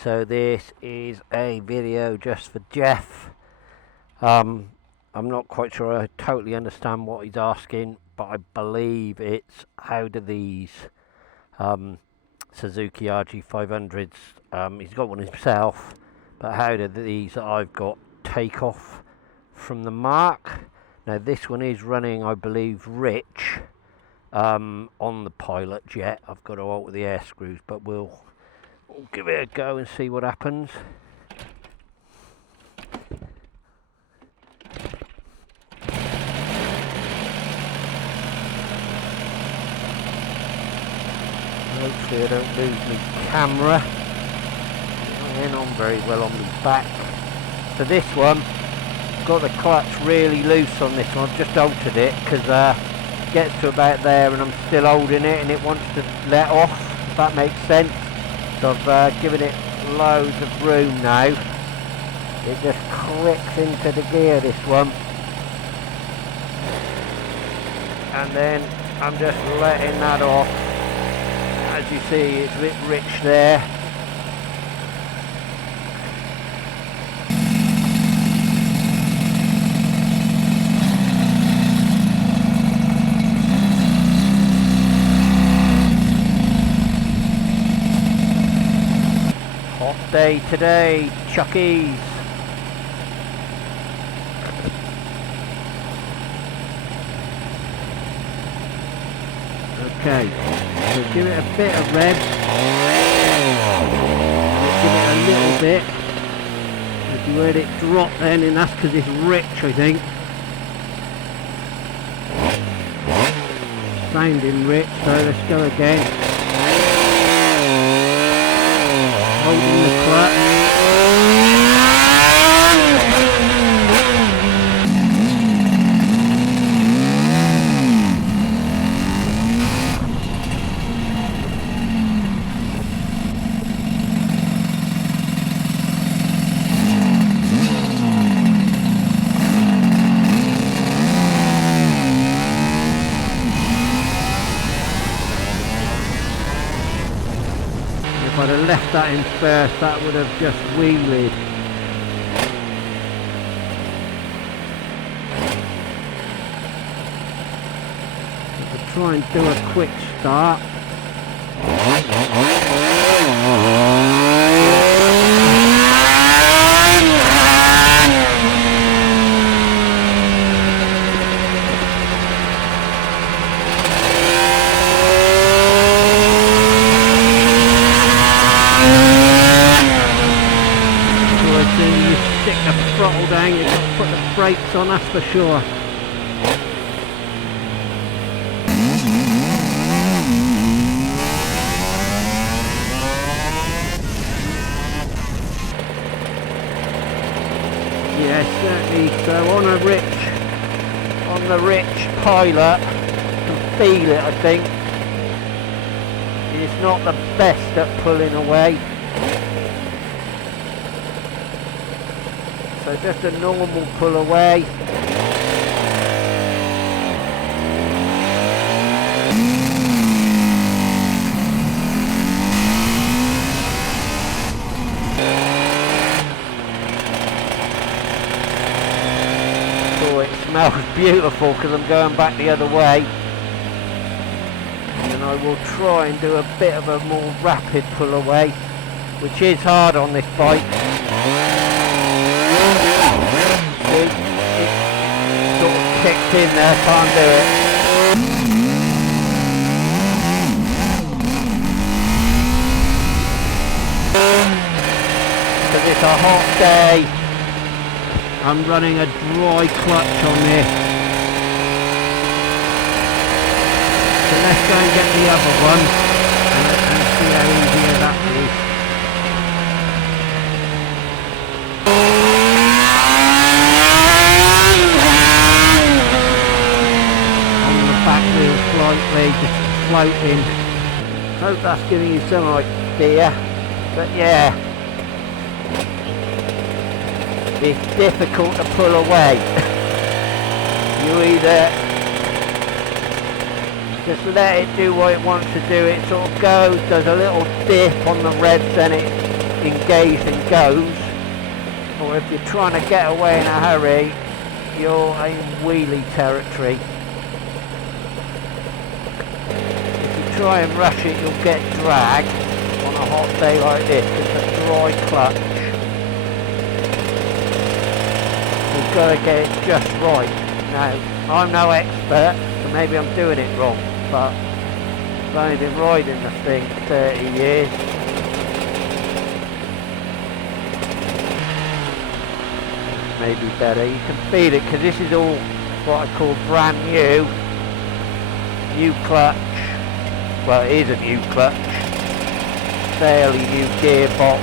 So this is a video just for Jeff. I'm not quite sure I totally understand what he's asking, but I believe it's how do these Suzuki RG500s, he's got one himself, but how do these that I've got take off from the mark? Now this one is running, I believe, rich on the pilot jet. I've got to alter the air screws, but we'll give it a go and see what happens. Hopefully I don't lose my camera. Hanging on very well on my back. So this one, got the clutch really loose on this one. I've just altered it because it gets to about there and I'm still holding it and it wants to let off, if that makes sense. So I've given it loads of room now. It just clicks into the gear, this one. And then I'm just letting that off. As you see, it's a bit rich there. Hot day today, Chuckies. Okay, so give it a bit of rev. Give it a little bit. If you heard it drop then, and that's because it's rich, I think. Sounding rich, so let's go again. Holding the clutch. If I'd have left that in first, that would have just wheelied. If I try and do a quick start. Stick the throttle down, you've got to put the brakes on, that's for sure. Yeah, certainly. So on the rich pilot, you can feel it, I think. It's not the best at pulling away. So just a normal pull away. Oh, it smells beautiful because I'm going back the other way. And I will try and do a bit of a more rapid pull away, which is hard on this bike. It sort of kicked in there, can't do it. Because it's a hot day, I'm running a dry clutch on this. So let's go and get the other one and see how easy that is. Slightly, just floating. Hope that's giving you some idea, but yeah, it's difficult to pull away. You either just let it do what it wants to do, it sort of goes, does a little dip on the revs, then it engaged and goes, or if you're trying to get away in a hurry, you're in wheelie territory. If you try and rush it, you'll get drag on a hot day like this. It's a dry clutch. You've got to get it just right. Now, I'm no expert, so maybe I'm doing it wrong, but I've only been riding the thing 30 years. Maybe better. You can feel it because this is all what I call brand new clutch. Well, it is a new clutch, fairly new gearbox,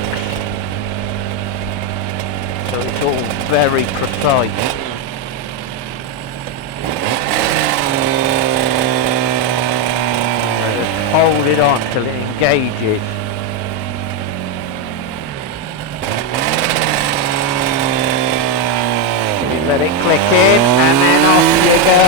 so it's all very precise. Just hold it on till it engages. Let it click in and then off you go.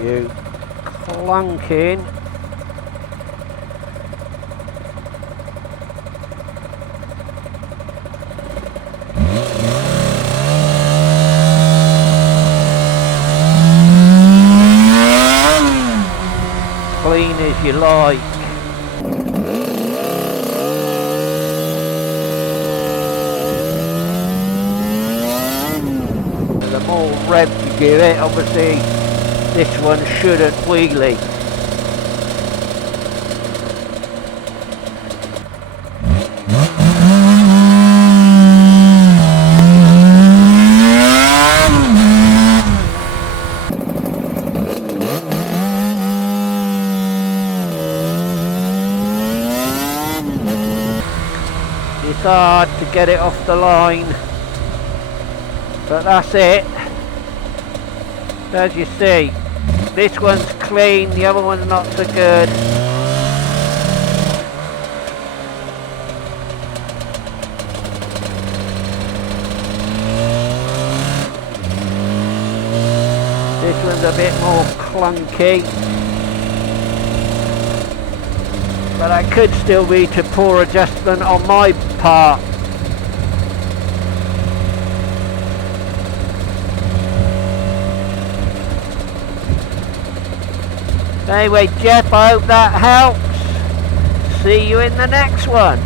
You clunking. Clean as you like. The more rev you give it, obviously this one shouldn't wheelie. It's hard to get it off the line, but that's it. As you see, this one's clean, the other one's not so good. This one's a bit more clunky, but that could still be to poor adjustment on my part. Anyway, Jeff, I hope that helps. See you in the next one.